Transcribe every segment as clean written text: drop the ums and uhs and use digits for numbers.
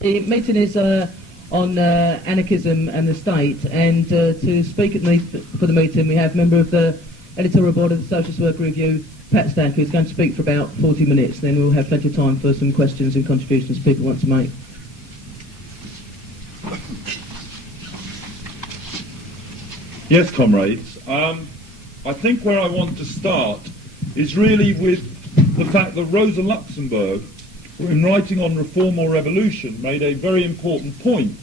The meeting is on anarchism and the state, and to speak at me for the meeting we have member of the editorial board of the Socialist Worker Review, Pat Stack, who's going to speak for about 40 minutes. Then we'll have plenty of time for some questions and contributions people want to make. Yes, comrades. I think where I want to start is really with the fact that Rosa Luxemburg, in writing on Reform or Revolution, made a very important point,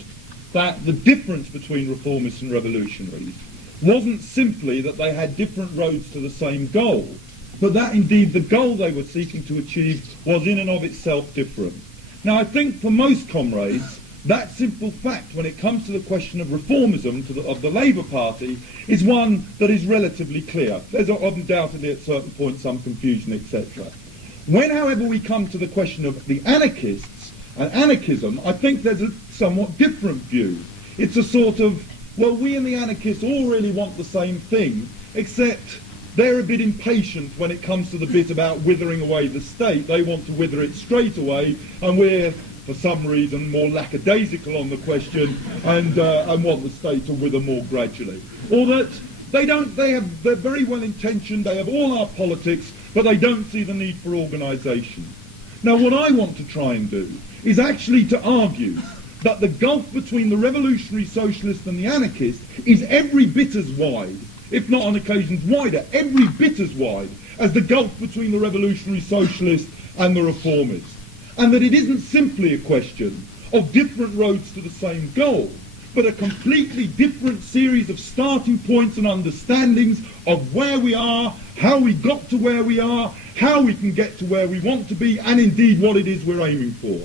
that the difference between reformists and revolutionaries wasn't simply that they had different roads to the same goal, but that indeed the goal they were seeking to achieve was in and of itself different. Now, I think for most comrades, that simple fact, when it comes to the question of reformism of the Labour Party, is one that is relatively clear. There's undoubtedly at certain points some confusion, etc. When, however, we come to the question of the anarchists and anarchism, I think there's a somewhat different view. It's a sort of, well, we and the anarchists all really want the same thing, except they're a bit impatient when it comes to the bit about withering away the state. They want to wither it straight away, and we're, for some reason, more lackadaisical on the question and want the state to wither more gradually. Or that they're very well intentioned, they have all our politics, but they don't see the need for organisation. Now, what I want to try and do is actually to argue that the gulf between the revolutionary socialist and the anarchist is every bit as wide, if not on occasions wider, every bit as wide as the gulf between the revolutionary socialist and the reformist. And that it isn't simply a question of different roads to the same goal, but a completely different series of starting points and understandings of where we are, how we got to where we are, how we can get to where we want to be, and indeed what it is we're aiming for.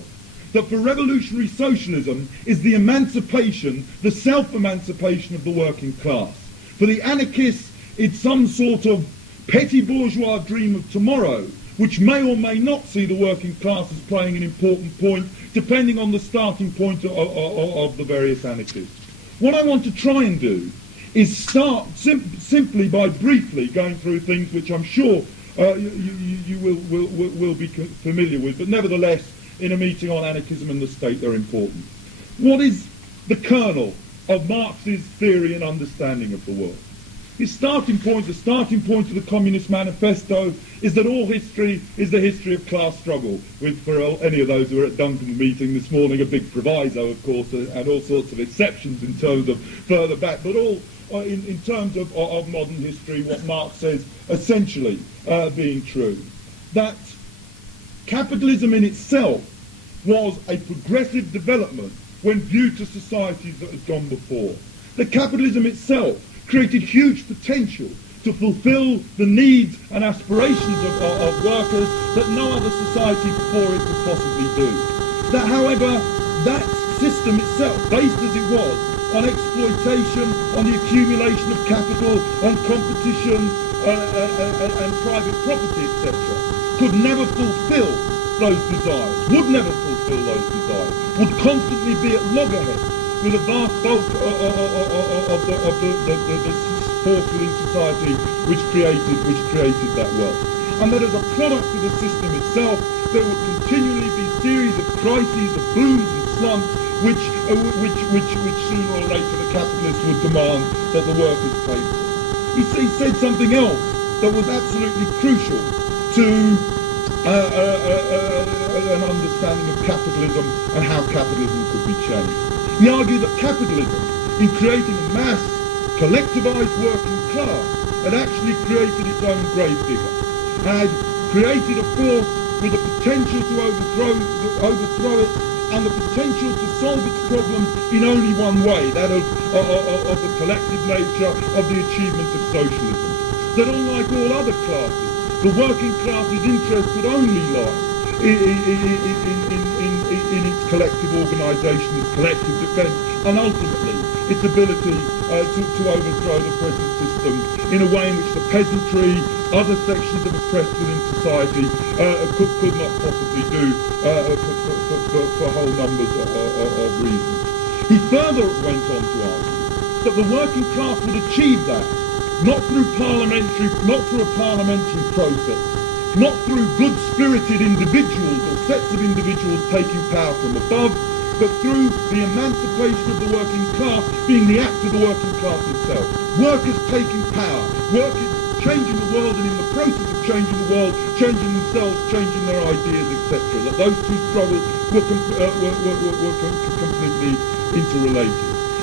That for revolutionary socialism is the emancipation, the self-emancipation of the working class. For the anarchists, it's some sort of petty bourgeois dream of tomorrow, which may or may not see the working class as playing an important point, depending on the starting point of the various anarchists. What I want to try and do is start simply by briefly going through things which I'm sure you will be familiar with, but nevertheless, in a meeting on anarchism and the state, they're important. What is the kernel of Marx's theory and understanding of the world? His starting point, the starting point of the Communist Manifesto, is that all history is the history of class struggle, with, for any of those who were at Duncan's meeting this morning, a big proviso, of course, and all sorts of exceptions in terms of further back, but all in terms of modern history, what Marx says essentially being true. That capitalism in itself was a progressive development when viewed to societies that had gone before. That capitalism itself created huge potential to fulfill the needs and aspirations of workers that no other society before it could possibly do. That, however, that system itself, based as it was on exploitation, on the accumulation of capital, on competition and private property, etc., could never fulfill those desires, would never fulfill those desires, would constantly be at loggerheads with a vast bulk of the force within society which created that wealth. And that as a product of the system itself, there would continually be series of crises, of booms and slumps, which sooner or later the capitalists would demand that the workers pay for. He said something else that was absolutely crucial to an understanding of capitalism and how capitalism could be changed. He argued that capitalism, in creating a mass, collectivised working class, had actually created its own gravedigger, had created a force with the potential to overthrow it, and the potential to solve its problems in only one way, that of the collective nature of the achievement of socialism. That unlike all other classes, the working class's interest could only lie in its collective organisation, its collective defence, and ultimately its ability to overthrow the present system in a way in which the peasantry, other sections of oppressed within society could not possibly do for whole numbers of reasons. He further went on to argue that the working class would achieve that not through a parliamentary process, not through good-spirited individuals or sets of individuals taking power from above, but through the emancipation of the working class being the act of the working class itself. Workers taking power, workers changing the world, and in the process of changing the world, changing themselves, changing their ideas, etc. That those two struggles were completely interrelated.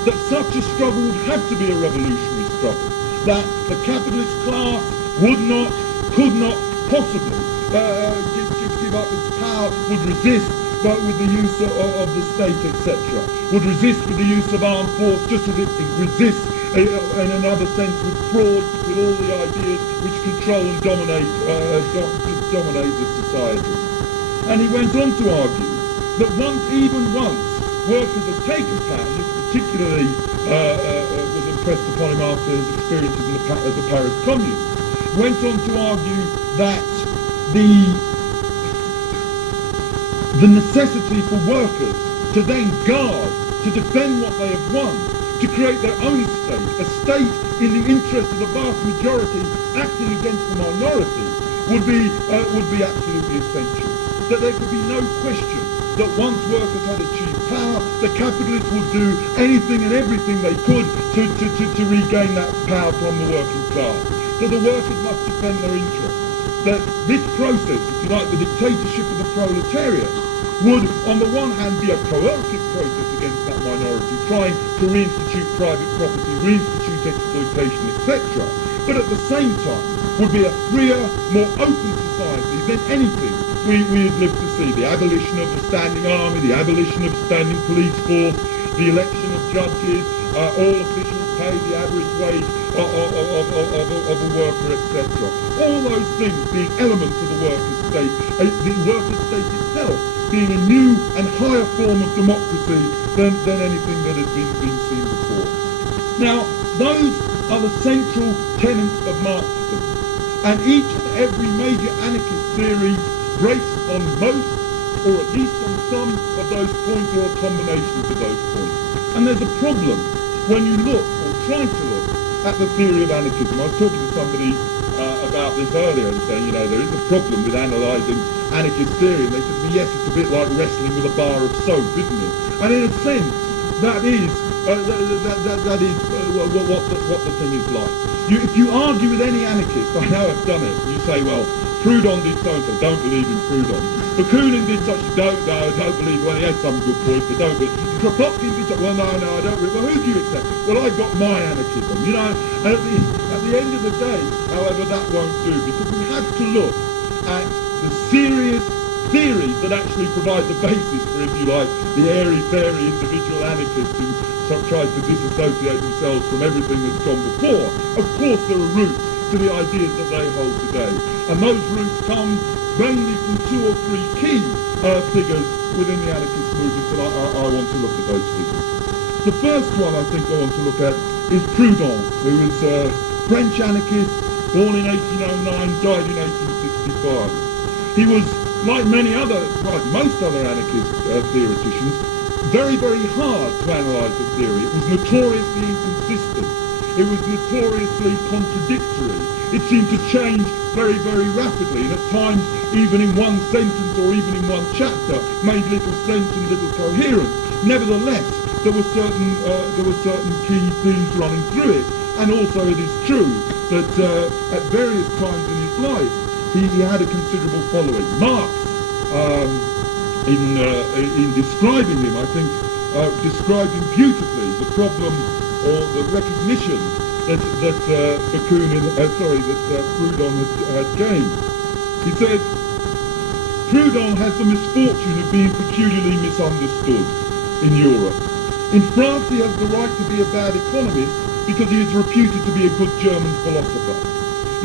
That such a struggle would have to be a revolutionary struggle. That the capitalist class would not, could not possibly give up its power, would resist, but with the use of the state, etc. Would resist with the use of armed force, just as it resists in another sense with fraud, with all the ideas which control and dominate the society. And he went on to argue that even once workers had taken power, this particularly was impressed upon him after his experiences in the Paris Commune, went on to argue that the necessity for workers to then guard, to defend what they have won, to create their own state, a state in the interest of the vast majority acting against the minority, would be absolutely essential. That there could be no question that once workers had achieved power, the capitalists would do anything and everything they could to regain that power from the working class. That the workers must defend their interests. That this process, if you like, the dictatorship of the proletariat, would, on the one hand, be a coercive process against that minority, trying to reinstitute private property, reinstitute exploitation, etc., but at the same time would be a freer, more open society than anything we had lived to see. The abolition of the standing army, the abolition of standing police force, the election of judges, all officials pay the average wage of a worker, etc. All those things being elements of the workers' state, the workers' state itself being a new and higher form of democracy than anything that has been seen before. Now, those are the central tenets of Marxism, and each and every major anarchist theory breaks on most, or at least on some of those points, or combinations of those points. And there's a problem when you look, or try to look, at the theory of anarchism. I was talking to somebody about this earlier and saying, there is a problem with analysing anarchist theory, and they said to me, yes, it's a bit like wrestling with a bar of soap, isn't it? And in a sense, that is what the thing is like. If you argue with any anarchist, I know I've done it, you say, well, Proudhon did so-and-so, don't believe in Proudhon. Bakunin did such, don't believe, well, he had some good points, but don't believe. Kropotkin did such, well, no, I don't believe. Well, who do you accept? Well, I've got my anarchism, and at the end of the day, however, that won't do, because we have to look at the serious theories that actually provide the basis for, if you like, the airy-fairy individual anarchist who tries to disassociate themselves from everything that's gone before. Of course, there are roots to the ideas that they hold today, and those roots come mainly from two or three key figures within the anarchist movement, and I want to look at those figures. The first one I think I want to look at is Proudhon, who was a French anarchist, born in 1809, died in 1865. He was, like most other anarchist theoreticians, very, very hard to analyse the theory. It was notoriously inconsistent. It was notoriously contradictory. It seemed to change very, very rapidly, and at times, even in one sentence or even in one chapter, made little sense and little coherence. Nevertheless, there were certain key themes running through it, and also it is true that at various times in his life, he had a considerable following. Marx, in describing him, I think, described him beautifully, the problem or the recognition that Proudhon had gained. He said, Proudhon has the misfortune of being peculiarly misunderstood in Europe. In France, he has the right to be a bad economist because he is reputed to be a good German philosopher.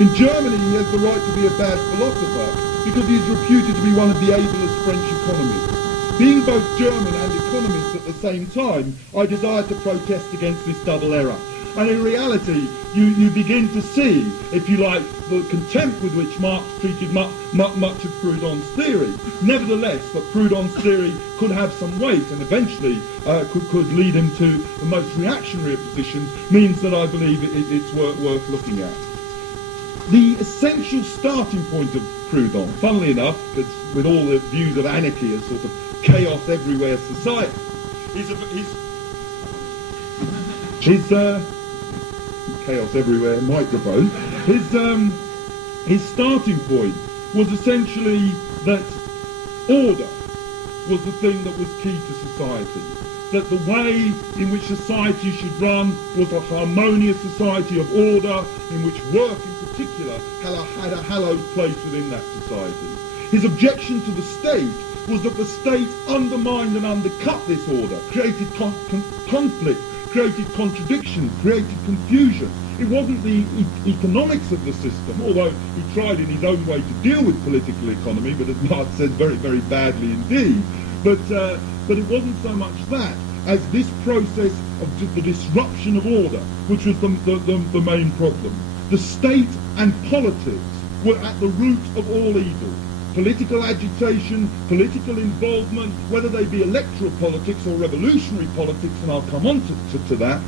In Germany, he has the right to be a bad philosopher because he is reputed to be one of the ablest French economists. Being both German and economist at the same time, I desire to protest against this double error. And in reality, you begin to see, if you like, the contempt with which Marx treated much of Proudhon's theory. Nevertheless, that Proudhon's theory could have some weight and eventually could lead him to the most reactionary of positions, means that I believe it's worth looking at. The essential starting point of Proudhon, funnily enough, because with all the views of anarchy as sort of chaos everywhere society, his chaos everywhere microphone. His starting point was essentially that order was the thing that was key to society. That the way in which society should run was a harmonious society of order, in which work in particular had a hallowed place within that society. His objection to the state was that the state undermined and undercut this order, created conflict, created contradiction, created confusion. It wasn't the economics of the system, although he tried in his own way to deal with political economy, but as Marx said, very, very badly indeed. But it wasn't so much that as this process of the disruption of order, which was the main problem. The state and politics were at the root of all evil. Political agitation, political involvement, whether they be electoral politics or revolutionary politics, and I'll come on to that,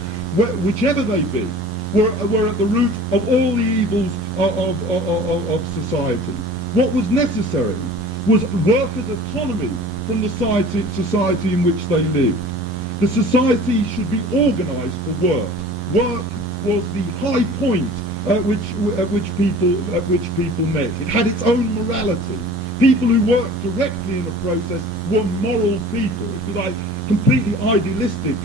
whichever they be, were at the root of all the evils of society. What was necessary was workers' autonomy from the society in which they lived. The society should be organised for work. Work was the high point at which people met. It had its own morality. People who worked directly in a process were moral people. If you like, completely idealistic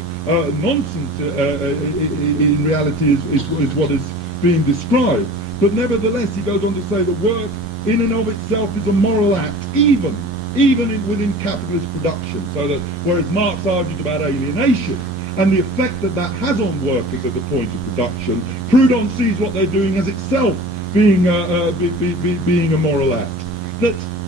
nonsense in reality is what is being described. But nevertheless, he goes on to say that work in and of itself is a moral act, even within capitalist production. So that whereas Marx argued about alienation and the effect that has on workers at the point of production, Proudhon sees what they're doing as itself being a moral act.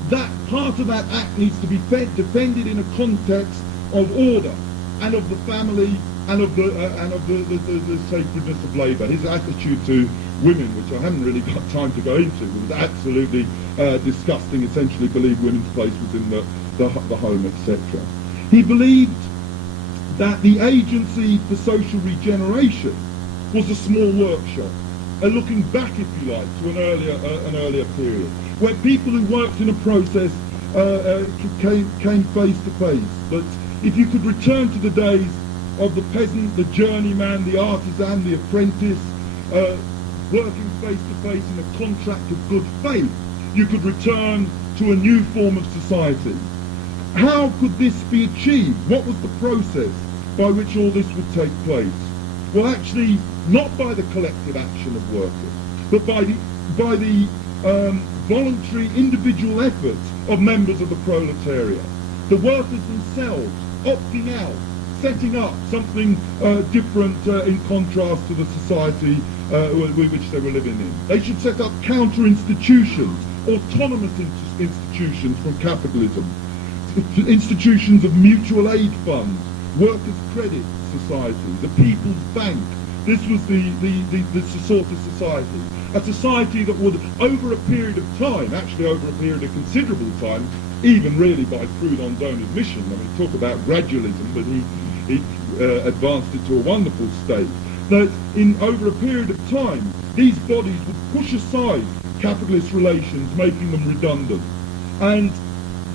That part of that act needs to be defended in a context of order and of the family and of the sacredness of labour. His attitude to women, which I haven't really got time to go into, was absolutely disgusting. Essentially, believed women's place was in the home, etc. He believed that the agency for social regeneration was a small workshop, looking back, if you like, to an earlier period, where people who worked in a process came face to face. But if you could return to the days of the peasant, the journeyman, the artisan, the apprentice, working face to face in a contract of good faith, you could return to a new form of society. How could this be achieved? What was the process by which all this would take place? Well, actually, not by the collective action of workers, but by the voluntary individual effort of members of the proletariat. The workers themselves opting out, setting up something different in contrast to the society with which they were living in. They should set up counter-institutions, autonomous institutions from capitalism, institutions of mutual aid funds, workers' credit society, the People's Bank. This was the sort of society. A society that would, over a period of time, actually over a period of considerable time, even really by Proudhon's own admission, I mean, talk about gradualism, but he advanced it to a wonderful state, that over a period of time, these bodies would push aside capitalist relations, making them redundant. And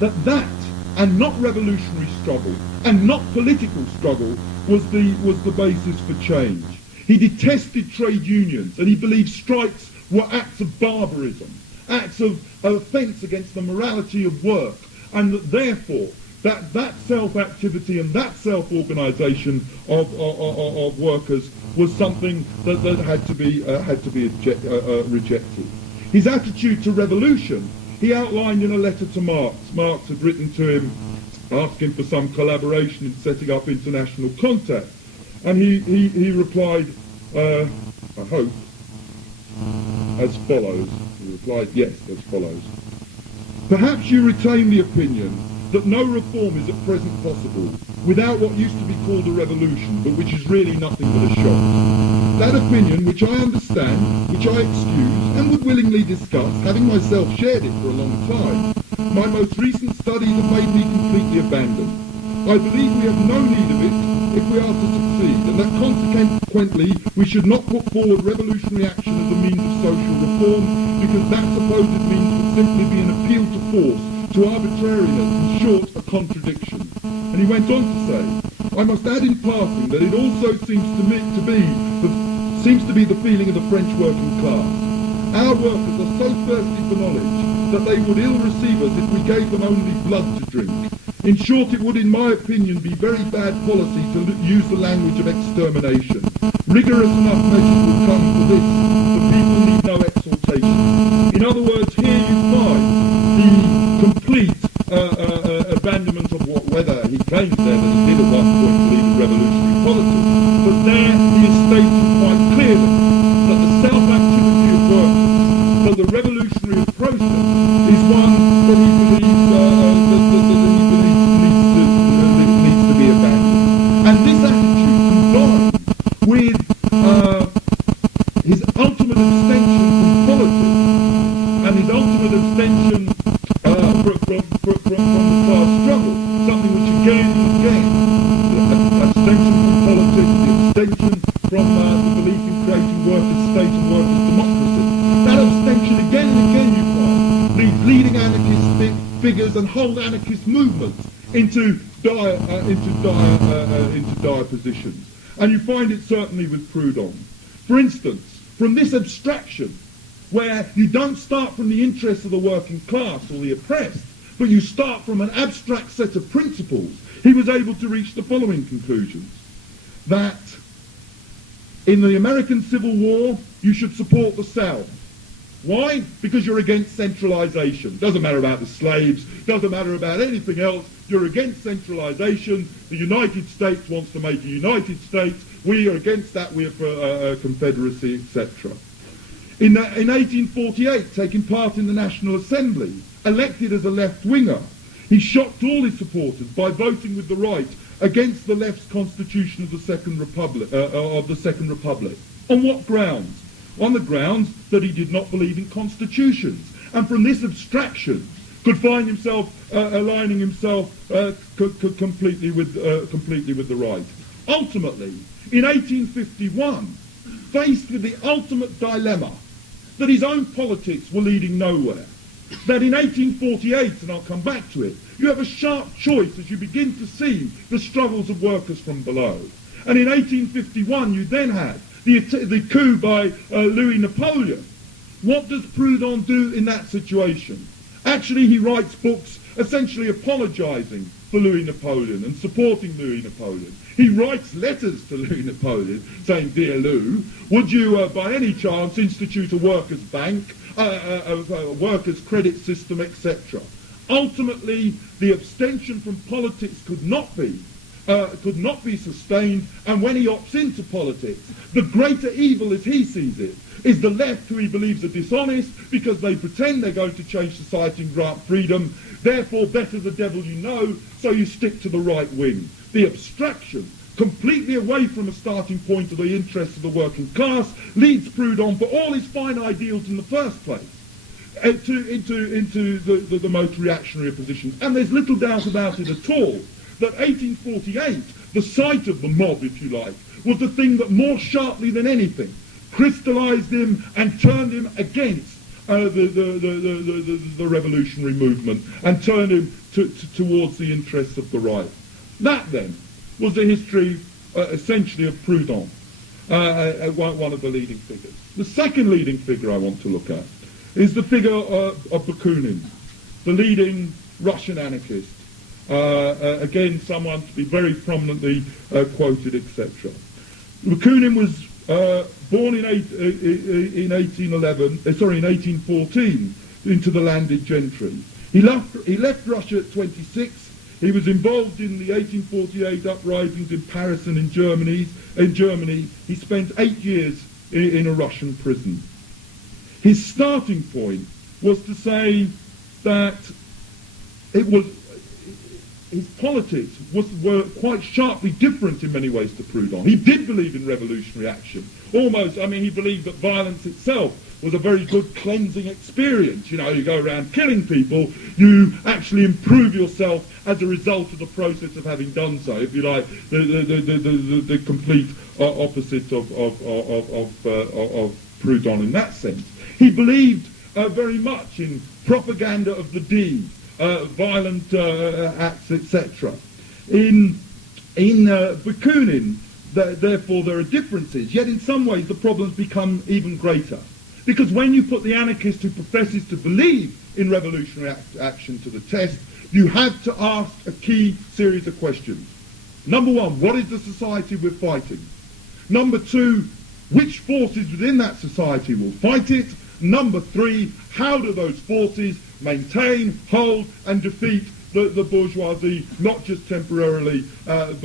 that and not revolutionary struggle, and not political struggle, was the basis for change. He detested trade unions, and he believed strikes were acts of barbarism, acts of offence against the morality of work, and that therefore that self-activity and that self-organisation of workers was something that had to be rejected. His attitude to revolution he outlined in a letter to Marx. Marx had written to him asking for some collaboration in setting up international contact. And he replied, I hope, as follows. He replied, yes, as follows. Perhaps you retain the opinion that no reform is at present possible without what used to be called a revolution, but which is really nothing but a shock. That opinion, which I understand, which I excuse, and would willingly discuss, having myself shared it for a long time, my most recent studies have made me completely abandon. I believe we have no need of it if we are to succeed, and that consequently we should not put forward revolutionary action as a means of social reform, because that supposed means would simply be an appeal to force, to arbitrariness, in short, a contradiction. And he went on to say, I must add in passing that it also seems to be the feeling of the French working class. Our workers are so thirsty for knowledge that they would ill receive us if we gave them only blood to drink. In short, it would, in my opinion, be very bad policy to use the language of extermination. Rigorous enough measures will come for this. The people need no exhortation. In other words, here you find the complete abandonment of whether he claims there that he did at one point believe in revolutionary politics, but there he is stating quite clearly that the self-activity of workers, that the revolutionary process is one that he believes needs to be abandoned. And this attitude combined with his ultimate abstention from politics and his ultimate abstention from the class struggle, something which again and again, the abstention from politics, the abstention from the belief in creating workers' state and workers' democracy, that abstention again and again you find leads leading anarchist figures and whole anarchist movements into dire positions. And you find it certainly with Proudhon. For instance, from this abstraction, where you don't start from the interests of the working class or the oppressed, but you start from an abstract set of principles, he was able to reach the following conclusions. That in the American Civil War, you should support the South. Why? Because you're against centralization. Doesn't matter about the slaves, doesn't matter about anything else. You're against centralization. The United States wants to make a United States. We are against that. We are for a confederacy, etc. In 1848, taking part in the National Assembly, elected as a left-winger, he shocked all his supporters by voting with the right against the left's constitution of the Second Republic. On what grounds? On the grounds that he did not believe in constitutions, and from this abstraction could find himself aligning himself completely with the right. Ultimately, in 1851, faced with the ultimate dilemma that his own politics were leading nowhere, that in 1848, and I'll come back to it, you have a sharp choice as you begin to see the struggles of workers from below. And in 1851, you then had the coup by Louis Napoleon. What does Proudhon do in that situation? Actually, he writes books essentially apologising for Louis Napoleon and supporting Louis Napoleon. He writes letters to Louis Napoleon saying, "Dear Lou, would you by any chance institute a workers' bank, a workers' credit system, etc." Ultimately, the abstention from politics could not be sustained, and when he opts into politics, the greater evil as he sees it is the left, who he believes are dishonest because they pretend they're going to change society and grant freedom. Therefore, better the devil you know, so you stick to the right wing. The abstraction, completely away from a starting point of the interests of the working class, leads Proudhon, for all his fine ideals in the first place, into the most reactionary positions. And there's little doubt about it at all that 1848, the sight of the mob, if you like, was the thing that more sharply than anything crystallised him and turned him against the revolutionary movement and turned him towards the interests of the right. That then was the history essentially of Proudhon, one of the leading figures. The second leading figure I want to look at is the figure of Bakunin, the leading Russian anarchist. Again, someone to be very prominently quoted, etc. Bakunin was born in 1814 into the landed gentry. He left Russia at 26. He was involved in the 1848 uprisings in Paris and in Germany. He spent 8 years in a Russian prison. His starting point was to say that his politics were quite sharply different in many ways to Proudhon. He did believe in revolutionary action. He believed that violence itself was a very good cleansing experience. You know, you go around killing people, you actually improve yourself as a result of the process of having done so, if you like, the complete opposite of Proudhon in that sense. He believed very much in propaganda of the deed, violent acts, etc. In In Bakunin, therefore, there are differences, yet in some ways the problems become even greater. Because when you put the anarchist who professes to believe in revolutionary action to the test, you have to ask a key series of questions. Number one, what is the society we're fighting? Number two, which forces within that society will fight it? Number three, how do those forces maintain, hold, and defeat the bourgeoisie, not just temporarily, but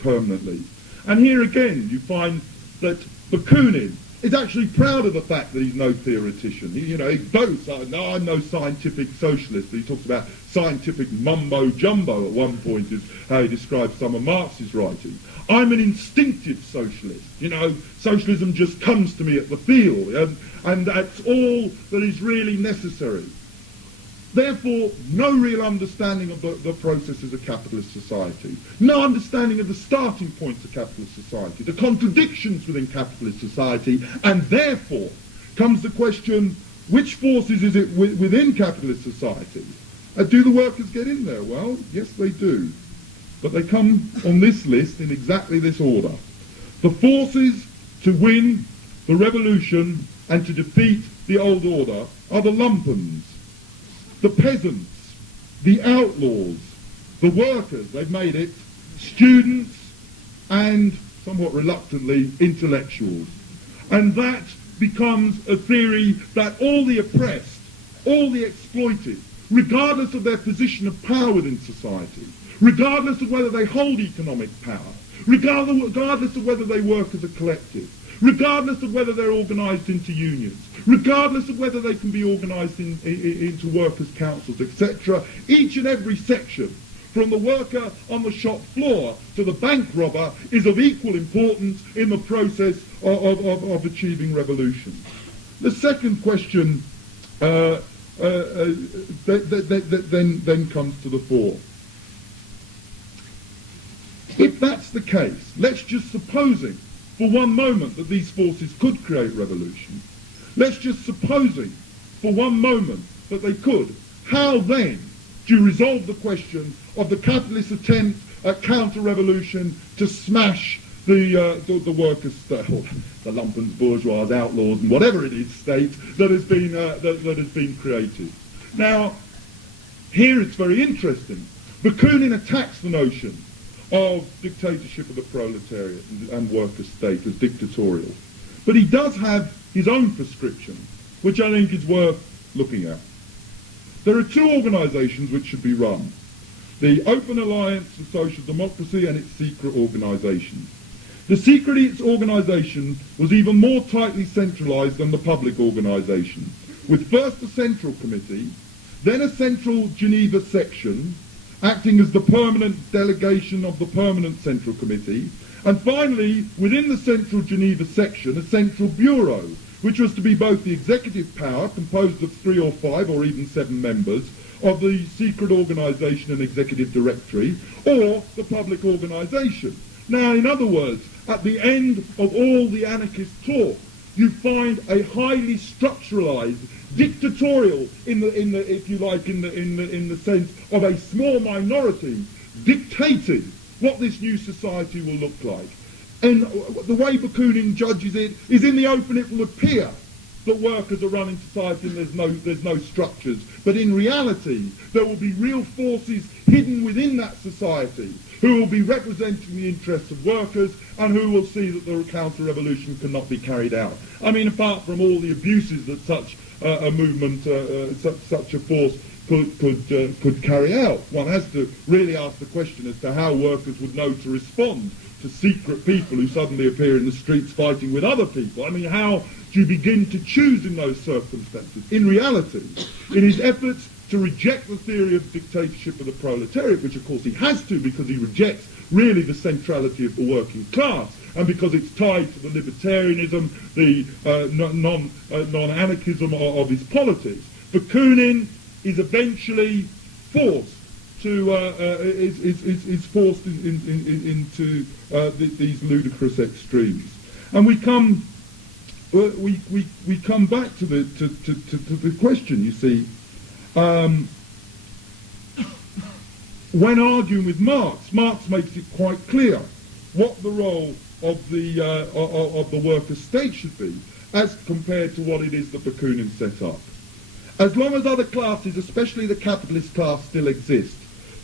permanently? And here again, you find that Bakunin is actually proud of the fact that he's no theoretician. He boasts, no, I'm no scientific socialist, but he talks about scientific mumbo-jumbo at one point, is how he describes some of Marx's writing. I'm an instinctive socialist. Socialism just comes to me at the feel, and that's all that is really necessary. Therefore, no real understanding of the processes of capitalist society, no understanding of the starting points of capitalist society, the contradictions within capitalist society, and therefore comes the question, which forces is it within capitalist society? Do the workers get in there? Well, yes they do. But they come on this list in exactly this order. The forces to win the revolution and to defeat the old order are the lumpens, the peasants, the outlaws, the workers, they've made it, students, and, somewhat reluctantly, intellectuals. And that becomes a theory that all the oppressed, all the exploited, regardless of their position of power within society, regardless of whether they hold economic power, regardless of whether they work as a collective, regardless of whether they're organised into unions, regardless of whether they can be organised into workers' councils, etc., each and every section, from the worker on the shop floor to the bank robber, is of equal importance in the process of achieving revolution. The second question then comes to the fore. If that's the case, let's just supposing for one moment that these forces could create revolution, let's just supposing for one moment that they could, how then do you resolve the question of the capitalist attempt at counter-revolution to smash the workers' state, or the lumpens, bourgeois, outlaws, and whatever it is, state that has been that has been created? Now, here it's very interesting. Bakunin attacks the notion of dictatorship of the proletariat and worker state as dictatorial. But he does have his own prescription, which I think is worth looking at. There are two organisations which should be run: the Open Alliance for Social Democracy and its secret organisation. The secret organisation was even more tightly centralised than the public organisation, with first a central committee, then a central Geneva section, acting as the permanent delegation of the permanent Central Committee, and finally, within the Central Geneva section, a Central Bureau, which was to be both the executive power, composed of 3 or 5 or even 7 members, of the secret organisation and executive directory, or the public organisation. Now, in other words, at the end of all the anarchist talk, you find a highly structuralised, dictatorial, in the sense of a small minority dictating what this new society will look like. And the way Bakunin judges it is, in the open it will appear that workers are running society and there's no structures, but in reality there will be real forces hidden within that society who will be representing the interests of workers and who will see that the counter-revolution cannot be carried out. I mean, apart from all the abuses that such a movement, such a force could carry out, one has to really ask the question as to how workers would know to respond to secret people who suddenly appear in the streets fighting with other people. I mean, how do you begin to choose in those circumstances? In reality, in his efforts to reject the theory of dictatorship of the proletariat, which of course he has to because he rejects really the centrality of the working class, and because it's tied to the libertarianism, the non-anarchism of his politics, Bakunin is eventually forced to is forced into these ludicrous extremes, and we come back to the question. You see, when arguing with Marx, Marx makes it quite clear what the role of the worker state should be as compared to what it is that Bakunin set up. As long as other classes, especially the capitalist class, still exist,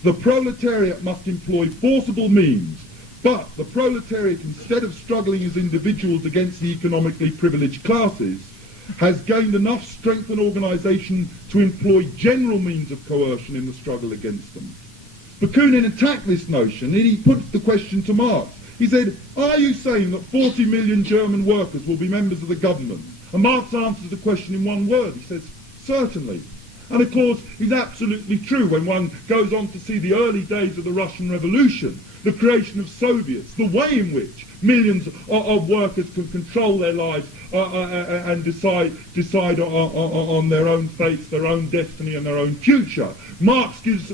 the proletariat must employ forcible means, but the proletariat, instead of struggling as individuals against the economically privileged classes, has gained enough strength and organisation to employ general means of coercion in the struggle against them. Bakunin attacked this notion, and he put the question to Marx. He said, are you saying that 40 million German workers will be members of the government? And Marx answers the question in one word. He says, certainly. And of course, it's absolutely true when one goes on to see the early days of the Russian Revolution, the creation of Soviets, the way in which millions of workers can control their lives and decide on their own fates, their own destiny and their own future. Marx's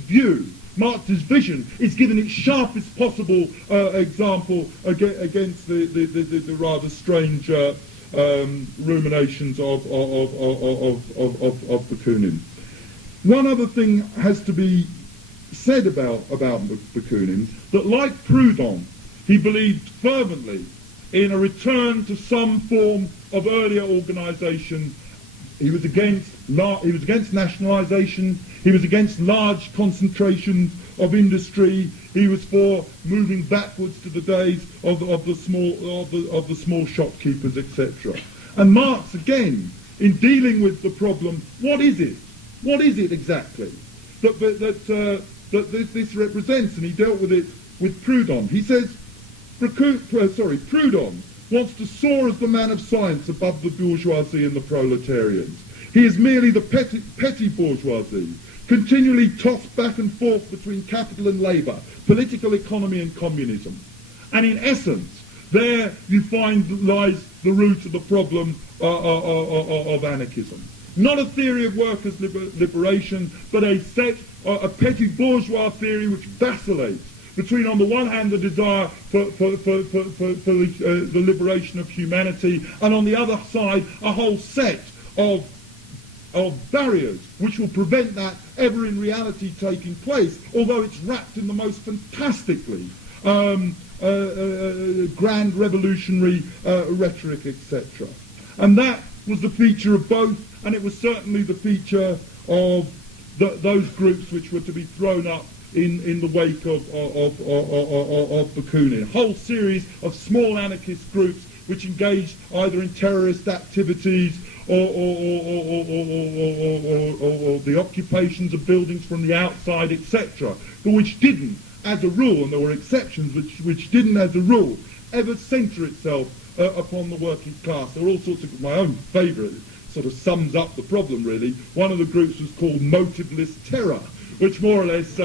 vision is given its sharpest possible example against the rather strange ruminations of Bakunin. One other thing has to be said about Bakunin, that like Proudhon, he believed fervently in a return to some form of earlier organisation. He was against nationalisation. He was against large concentrations of industry. He was for moving backwards to the days of the small shopkeepers, etc. And Marx, again, in dealing with the problem, what is it? What is it exactly that this represents? And he dealt with it with Proudhon. He says, Proudhon wants to soar as the man of science above the bourgeoisie and the proletarians. He is merely the petty bourgeoisie, continually tossed back and forth between capital and labour, political economy and communism. And in essence, there you find lies the root of the problem of anarchism. Not a theory of workers' liberation, but a petty bourgeois theory which vacillates between, on the one hand, the desire for the liberation of humanity, and on the other side, a whole set of barriers which will prevent that ever in reality taking place, although it's wrapped in the most fantastically grand revolutionary rhetoric, etc. And that was the feature of both, and it was certainly the feature of those groups which were to be thrown up in the wake of Bakunin. A whole series of small anarchist groups which engaged either in terrorist activities or the occupations of buildings from the outside, etc., but which didn't, as a rule, and there were exceptions, which didn't, as a rule, ever centre itself upon the working class. There were all sorts of, my own favourite, sort of sums up the problem really. One of the groups was called Motiveless Terror, which more or less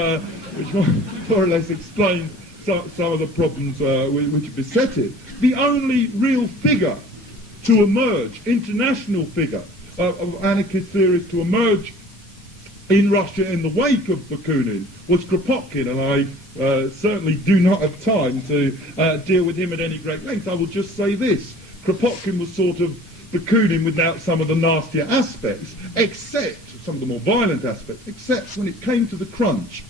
explains some of the problems which beset it. The only real figure to emerge, international figure of anarchist theorists to emerge in Russia in the wake of Bakunin was Kropotkin, and I certainly do not have time to deal with him at any great length. I will just say this: Kropotkin was sort of Bakunin without some of the nastier aspects, except some of the more violent aspects, except when it came to the crunch.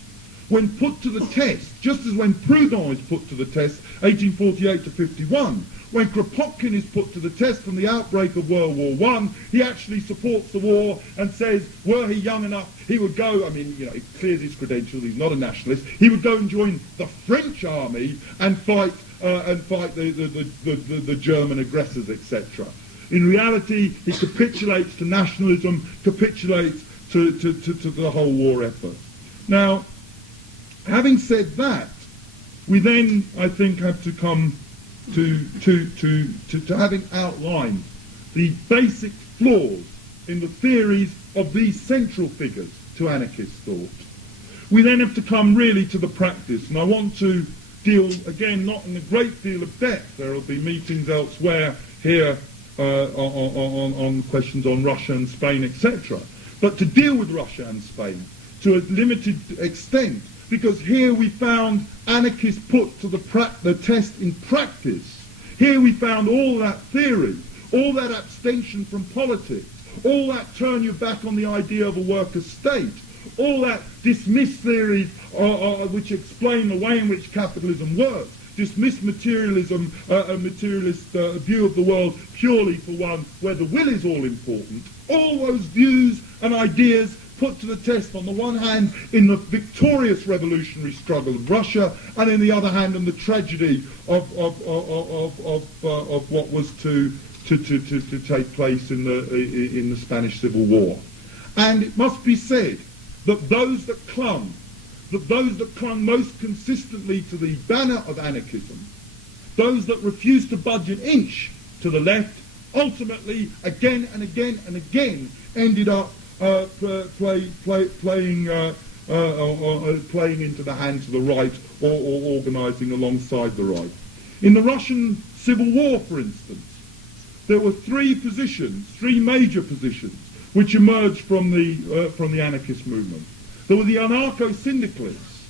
When put to the test, just as when Proudhon is put to the test, 1848 to 51, when Kropotkin is put to the test from the outbreak of World War I, he actually supports the war and says, were he young enough, he would go, I mean, you know, he clears his credentials, he's not a nationalist, he would go and join the French army and fight the German aggressors, etc. In reality, he capitulates to nationalism, capitulates to the whole war effort. Now, having said that, we then, I think, have to come to having outlined the basic flaws in the theories of these central figures to anarchist thought. We then have to come really to the practice, and I want to deal, again, not in a great deal of depth. There will be meetings elsewhere here on questions on Russia and Spain, etc. But to deal with Russia and Spain to a limited extent, because here we found anarchists put to the test in practice. Here we found all that theory, all that abstention from politics, all that turn your back on the idea of a worker state, all that dismissed theories which explain the way in which capitalism works, dismiss materialism, a materialist view of the world purely for one where the will is all important. All those views and ideas put to the test, on the one hand, in the victorious revolutionary struggle of Russia, and on the other hand, in the tragedy of what was to take place in the Spanish Civil War. And it must be said that those that clung most consistently to the banner of anarchism, those that refused to budge an inch to the left, ultimately, again and again and again, ended up playing into the hands of the right, or organising alongside the right. In the Russian Civil War, for instance, there were three major positions, which emerged from the anarchist movement. There were the anarcho-syndicalists,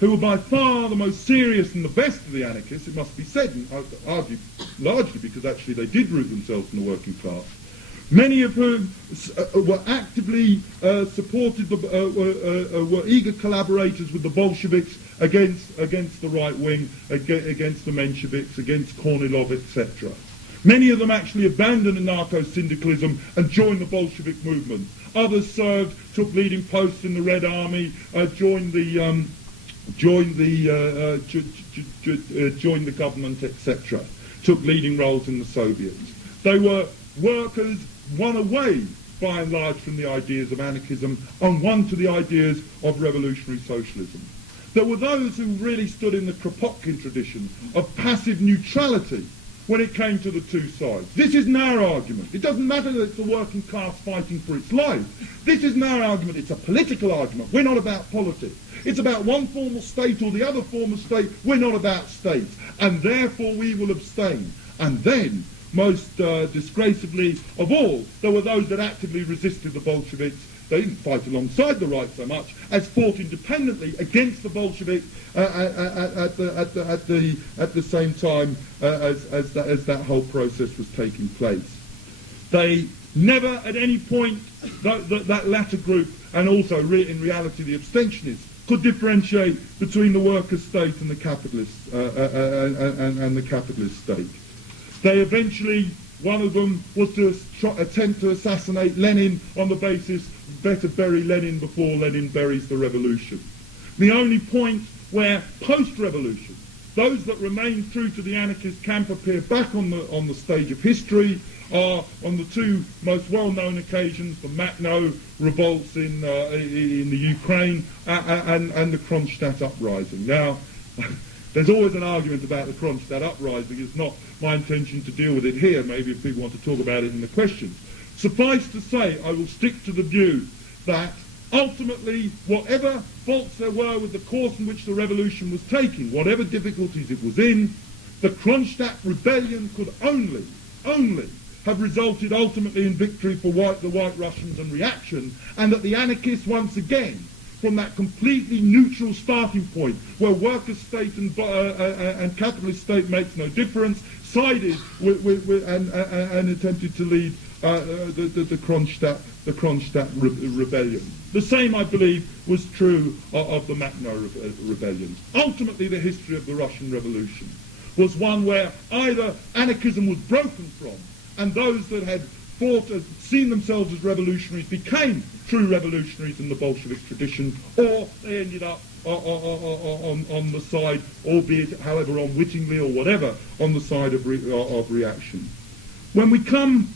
who were by far the most serious and the best of the anarchists, it must be said, and argued largely because actually they did root themselves in the working class. Many of whom were actively supported, were eager collaborators with the Bolsheviks against the right wing, against the Mensheviks, against Kornilov, etc. Many of them actually abandoned anarcho-syndicalism and joined the Bolshevik movement. Others served, took leading posts in the Red Army, joined the government, etc. Took leading roles in the Soviets. They were workers won away, by and large, from the ideas of anarchism and won to the ideas of revolutionary socialism. There were those who really stood in the Kropotkin tradition of passive neutrality when it came to the two sides. This isn't our argument. It doesn't matter that it's the working class fighting for its life. This isn't our argument. It's a political argument. We're not about politics. It's about one form of state or the other form of state. We're not about states. And therefore we will abstain. And then, most disgracefully of all, there were those that actively resisted the Bolsheviks. They didn't fight alongside the right so much as fought independently against the Bolsheviks at the same time as that whole process was taking place. They never at any point, that latter group, and also in reality the abstentionists, could differentiate between the workers' state and the capitalist and the capitalist state. They eventually, one of them was to attempt to assassinate Lenin on the basis, better bury Lenin before Lenin buries the revolution. The only point where post-revolution, those that remain true to the anarchist camp appear back on the stage of history are on the two most well-known occasions, the Makhno revolts in the Ukraine and the Kronstadt uprising. Now, there's always an argument about the Kronstadt uprising. It's not my intention to deal with it here. Maybe if people want to talk about it in the questions. Suffice to say, I will stick to the view that ultimately, whatever faults there were with the course in which the revolution was taking, whatever difficulties it was in, the Kronstadt rebellion could only have resulted ultimately in victory for the White Russians and reaction, and that the anarchists once again, from that completely neutral starting point where workers' state and capitalist state makes no difference, sided with and attempted to lead the Kronstadt rebellion. The same, I believe, was true of the Makhno rebellion. Ultimately, the history of the Russian Revolution was one where either anarchism was broken from, and those that had seen themselves as revolutionaries became true revolutionaries in the Bolshevik tradition, or they ended up on the side, albeit, however, unwittingly or whatever, on the side of reaction. When we come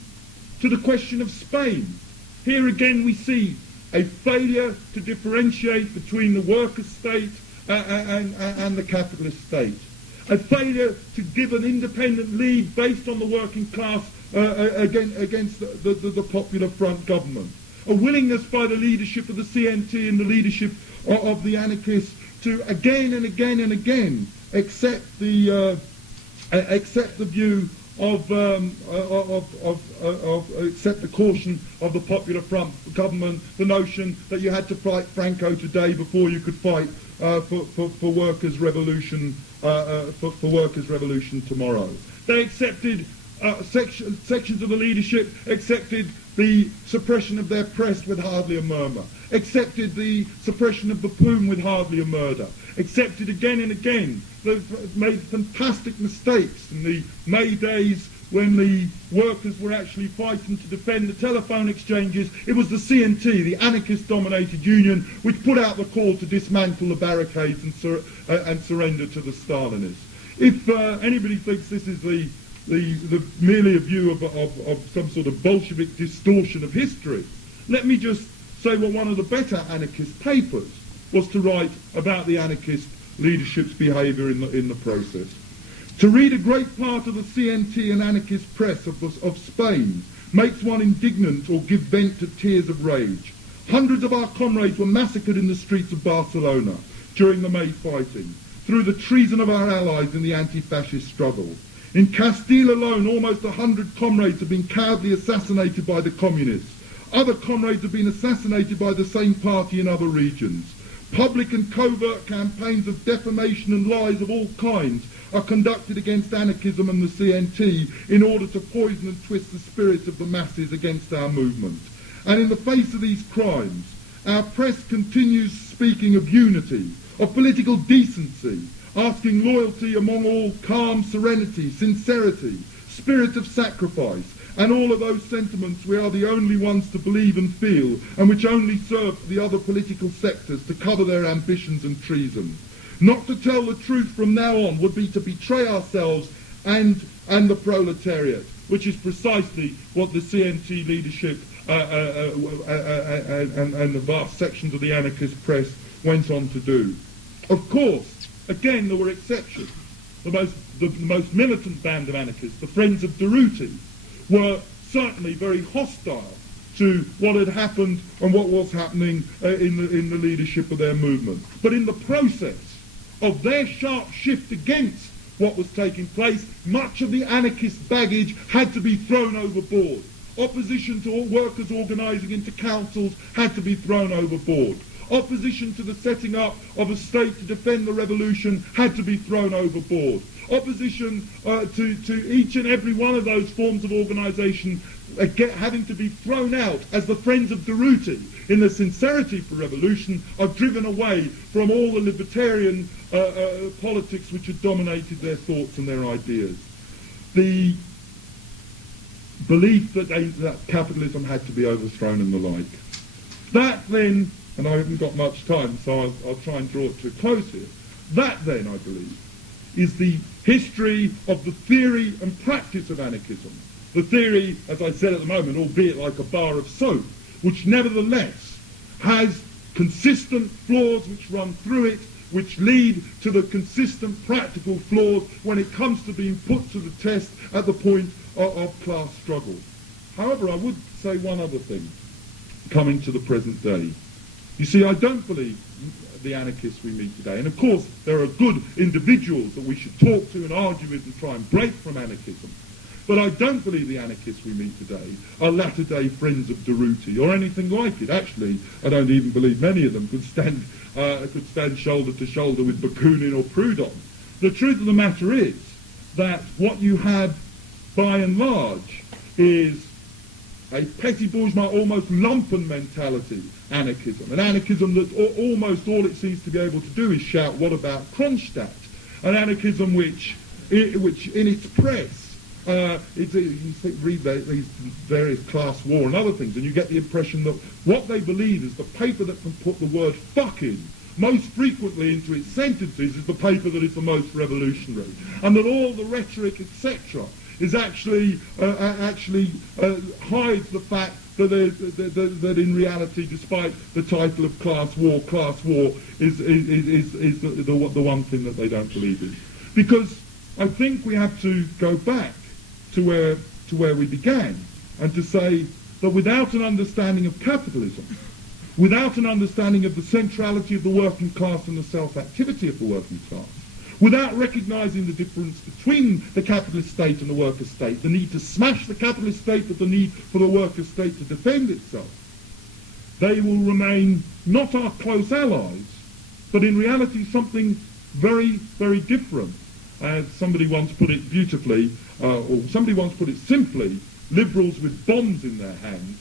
to the question of Spain, here again we see a failure to differentiate between the workers' state and the capitalist state. A failure to give an independent lead based on the working class against the Popular Front government. A willingness by the leadership of the CNT and the leadership of the anarchists to again and again and again accept the view accept the caution of the Popular Front government, the notion that you had to fight Franco today before you could fight for workers' revolution tomorrow. They accepted sections of the leadership accepted the suppression of their press with hardly a murmur, accepted the suppression of the plume with hardly a murder, accepted again and again, made fantastic mistakes in the May days when the workers were actually fighting to defend the telephone exchanges. It was the CNT, the anarchist-dominated union, which put out the call to dismantle the barricades and surrender to the Stalinists. If anybody thinks this is merely a view of some sort of Bolshevik distortion of history, let me just say what one of the better anarchist papers was to write about the anarchist leadership's behaviour in the process. To read a great part of the CNT and anarchist press of Spain makes one indignant or give vent to tears of rage. Hundreds of our comrades were massacred in the streets of Barcelona during the May fighting, through the treason of our allies in the anti-fascist struggle. In Castile alone, almost 100 comrades have been cowardly assassinated by the communists. Other comrades have been assassinated by the same party in other regions. Public and covert campaigns of defamation and lies of all kinds are conducted against anarchism and the CNT in order to poison and twist the spirits of the masses against our movement. And in the face of these crimes, our press continues speaking of unity, of political decency, asking loyalty among all, calm serenity, sincerity, spirit of sacrifice, and all of those sentiments we are the only ones to believe and feel, and which only serve the other political sectors to cover their ambitions and treason. Not to tell the truth from now on would be to betray ourselves and the proletariat, which is precisely what the CNT leadership and the vast sections of the anarchist press went on to do. Of course, again, there were exceptions. The most militant band of anarchists, the Friends of Durruti, were certainly very hostile to what had happened and what was happening in the leadership of their movement. But in the process of their sharp shift against what was taking place, much of the anarchist baggage had to be thrown overboard. Opposition to workers organising into councils had to be thrown overboard. Opposition to the setting up of a state to defend the revolution had to be thrown overboard. Opposition to each and every one of those forms of organisation having to be thrown out as the Friends of Durruti, in their sincerity for revolution, are driven away from all the libertarian politics which had dominated their thoughts and their ideas. The belief that capitalism had to be overthrown and the like. That then, and I haven't got much time, so I'll try and draw it to a close here. That then, I believe, is the history of the theory and practice of anarchism. The theory, as I said at the moment, albeit like a bar of soap, which nevertheless has consistent flaws which run through it, which lead to the consistent practical flaws when it comes to being put to the test at the point of class struggle. However, I would say one other thing, coming to the present day. You see, I don't believe the anarchists we meet today, and of course there are good individuals that we should talk to and argue with and try and break from anarchism, but I don't believe the anarchists we meet today are latter-day Friends of Durruti or anything like it. Actually, I don't even believe many of them could stand shoulder to shoulder with Bakunin or Proudhon. The truth of the matter is that what you have by and large is a petty bourgeois, almost lumpen mentality anarchism, an anarchism that almost all it seems to be able to do is shout, what about Kronstadt? An anarchism which in its press, you read these various class war and other things, and you get the impression that what they believe is the paper that can put the word fuck in most frequently into its sentences is the paper that is the most revolutionary, and that all the rhetoric, etc., is actually hides the fact that in reality, despite the title of class war is the one thing that they don't believe in. Because I think we have to go back to where we began, and to say that without an understanding of capitalism, without an understanding of the centrality of the working class and the self-activity of the working class, without recognising the difference between the capitalist state and the worker state, the need to smash the capitalist state but the need for the worker state to defend itself, they will remain not our close allies, but in reality something very, very different. as somebody once put it beautifully, or somebody once put it simply, liberals with bombs in their hands.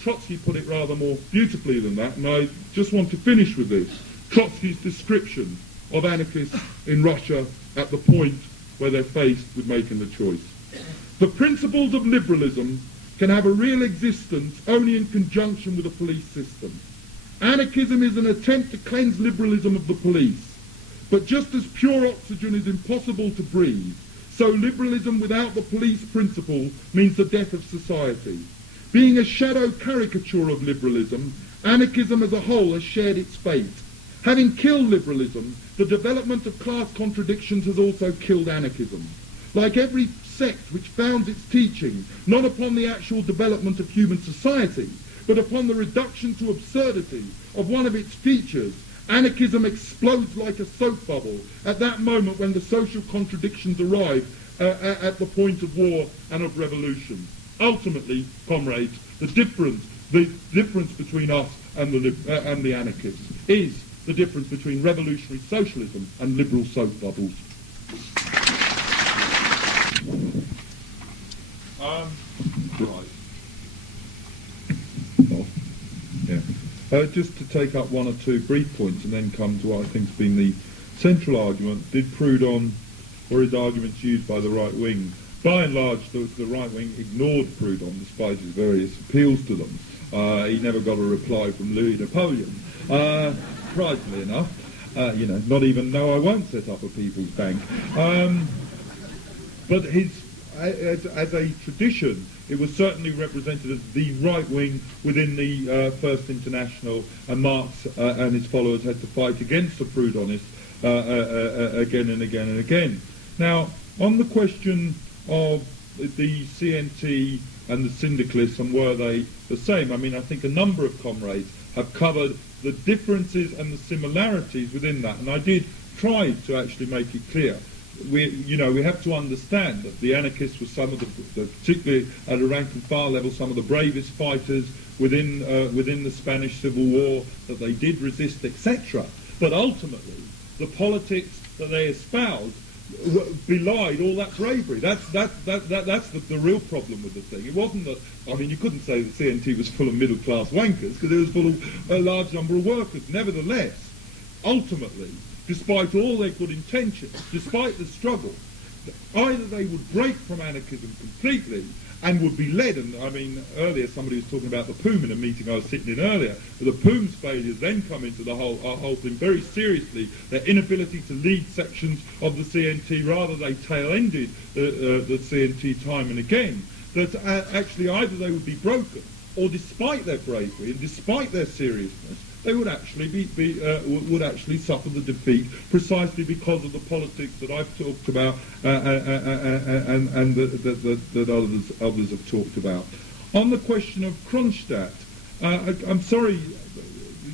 Trotsky put it rather more beautifully than that, and I just want to finish with this. Trotsky's description of anarchists in Russia at the point where they're faced with making the choice. The principles of liberalism can have a real existence only in conjunction with a police system. Anarchism is an attempt to cleanse liberalism of the police. But just as pure oxygen is impossible to breathe, so liberalism without the police principle means the death of society. Being a shadow caricature of liberalism, anarchism as a whole has shared its fate. Having killed liberalism, the development of class contradictions has also killed anarchism. Like every sect which founds its teaching not upon the actual development of human society, but upon the reduction to absurdity of one of its features, anarchism explodes like a soap bubble at that moment when the social contradictions arrive at the point of war and of revolution. Ultimately, comrades, the difference between us and the anarchists is the difference between revolutionary socialism and liberal soap bubbles. Right. Oh, yeah. Just to take up one or two brief points and then come to what I think has been the central argument. Did Proudhon or his arguments used by the right wing? By and large, the right wing ignored Proudhon despite his various appeals to them. He never got a reply from Louis Napoleon. Surprisingly enough, not even "No, I won't set up a people's bank." But as a tradition, it was certainly represented as the right wing within the First International, and Marx and his followers had to fight against the Proudhonists again and again and again. Now, on the question of the CNT and the syndicalists and were they the same, I mean, I think a number of comrades have covered the differences and the similarities within that, and I did try to actually make it clear. We have to understand that the anarchists were some of the particularly at a rank and file level, some of the bravest fighters within the Spanish Civil War, that they did resist, etc. But ultimately, the politics that they espoused belied all that bravery. That's the real problem with the thing. It wasn't that, I mean, you couldn't say that CNT was full of middle-class wankers, because it was full of a large number of workers. Nevertheless, ultimately, despite all their good intentions, despite the struggle, either they would break from anarchism completely and would be led, and I mean, earlier somebody was talking about the POOM in a meeting I was sitting in earlier, the POOM's failures then come into the whole thing very seriously, their inability to lead sections of the CNT, rather they tail-ended the CNT time and again, that actually either they would be broken, or despite their bravery and despite their seriousness, they would actually would actually suffer the defeat precisely because of the politics that I've talked about and that others have talked about. On the question of Kronstadt, I'm sorry,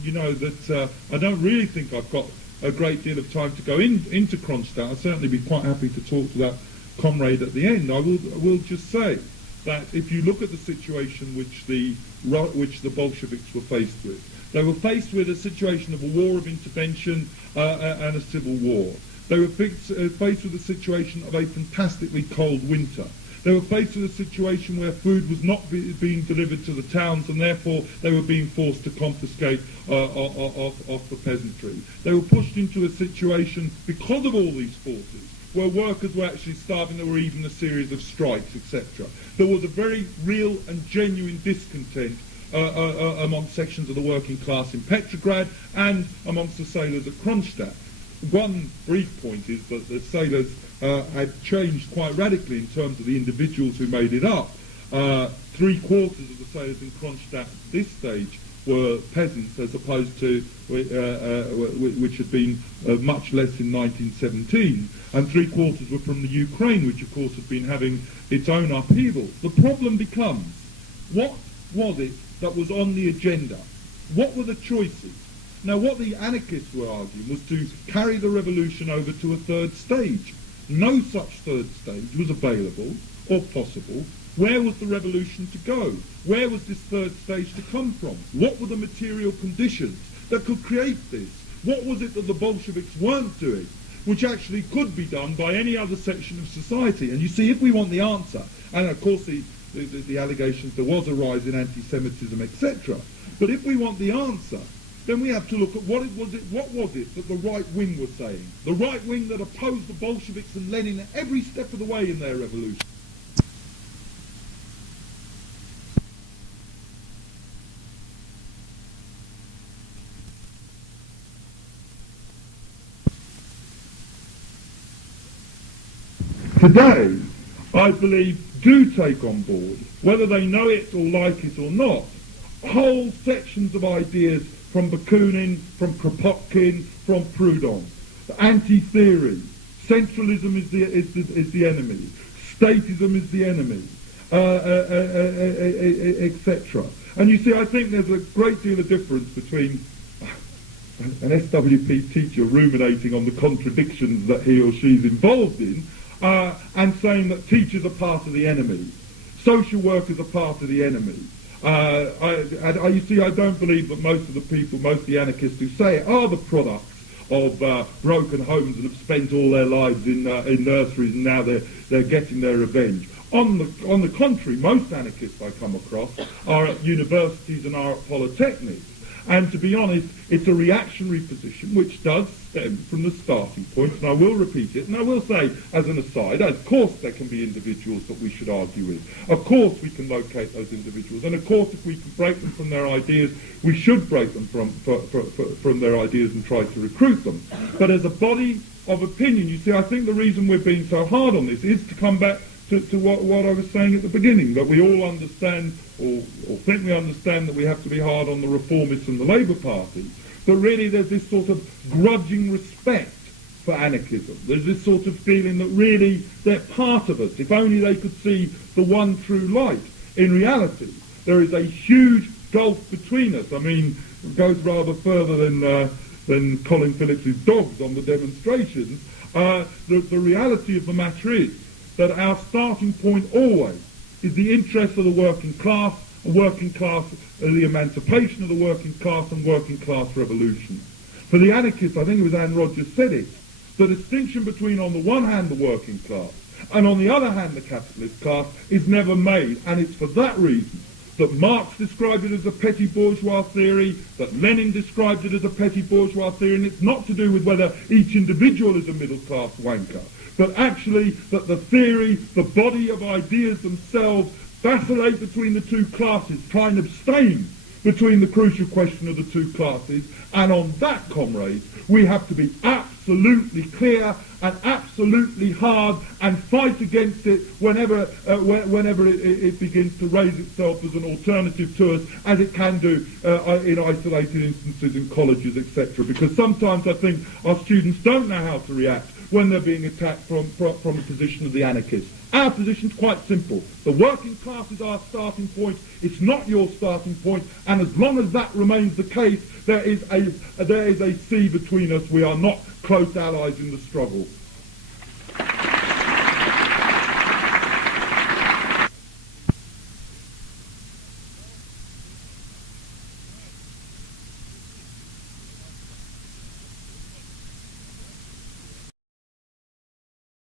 that I don't really think I've got a great deal of time to go into Kronstadt. I'll certainly be quite happy to talk to that comrade at the end. I will just say that if you look at the situation which the Bolsheviks were faced with, they were faced with a situation of a war of intervention and a civil war. They were faced with a situation of a fantastically cold winter. They were faced with a situation where food was not being delivered to the towns, and therefore they were being forced to confiscate off the peasantry. They were pushed into a situation, because of all these forces, where workers were actually starving. There were even a series of strikes, etc. There was a very real and genuine discontent among sections of the working class in Petrograd and amongst the sailors at Kronstadt. One brief point is that the sailors had changed quite radically in terms of the individuals who made it up. 3/4 of the sailors in Kronstadt at this stage were peasants, as opposed to which had been much less in 1917, and 3/4 were from the Ukraine, which of course had been having its own upheaval. The problem becomes, what was it that was on the agenda? What were the choices? Now, what the anarchists were arguing was to carry the revolution over to a third stage. No such third stage was available or possible. Where was the revolution to go? Where was this third stage to come from? What were the material conditions that could create this? What was it that the Bolsheviks weren't doing? which actually could be done by any other section of society. And you see, if we want the answer, and of course the allegations, there was a rise in anti-Semitism, etc., but if we want the answer, then we have to look at what was it that the right wing was saying. The right wing that opposed the Bolsheviks and Lenin every step of the way in their revolution. Today, I believe, do take on board, whether they know it or like it or not, whole sections of ideas from Bakunin, from Kropotkin, from Proudhon. Anti-theory, centralism is the enemy, statism is the enemy, etc. And you see, I think there's a great deal of difference between an SWP teacher ruminating on the contradictions that he or she's involved in, and saying that teachers are part of the enemy, social workers are part of the enemy. You see, I don't believe that most of the people, most of the anarchists who say it, are the products of broken homes and have spent all their lives in nurseries and now they're getting their revenge. On the contrary, most anarchists I come across are at universities and are at polytechnics. And to be honest, it's a reactionary position which does stem from the starting point, and I will repeat it, and I will say as an aside, of course there can be individuals that we should argue with. Of course we can locate those individuals, and of course if we can break them from their ideas, we should break them from their ideas and try to recruit them. But as a body of opinion, you see, I think the reason we're being so hard on this is to come back to what I was saying at the beginning, that we all understand or think we understand that we have to be hard on the reformists and the Labour Party, but really there's this sort of grudging respect for anarchism. There's this sort of feeling that really they're part of us, if only they could see the one true light. In reality, there is a huge gulf between us. I mean, it goes rather further than Colin Phillips's dogs on the demonstrations. The reality of the matter is that our starting point always is the interest of the working class, the emancipation of the working class and working class revolution. For the anarchists, I think it was Anne Rogers said it, the distinction between on the one hand the working class and on the other hand the capitalist class is never made, and it's for that reason that Marx described it as a petty bourgeois theory, that Lenin described it as a petty bourgeois theory, and it's not to do with whether each individual is a middle-class wanker, but actually that the theory, the body of ideas themselves, vacillate between the two classes, try and abstain between the crucial question of the two classes, and on that, comrades, we have to be absolutely clear and absolutely hard and fight against it whenever it begins to raise itself as an alternative to us, as it can do in isolated instances in colleges, etc. Because sometimes I think our students don't know how to react when they're being attacked from the position of the anarchists. Our position is quite simple. The working class is our starting point. It's not your starting point. And as long as that remains the case, there is a sea between us. We are not close allies in the struggle.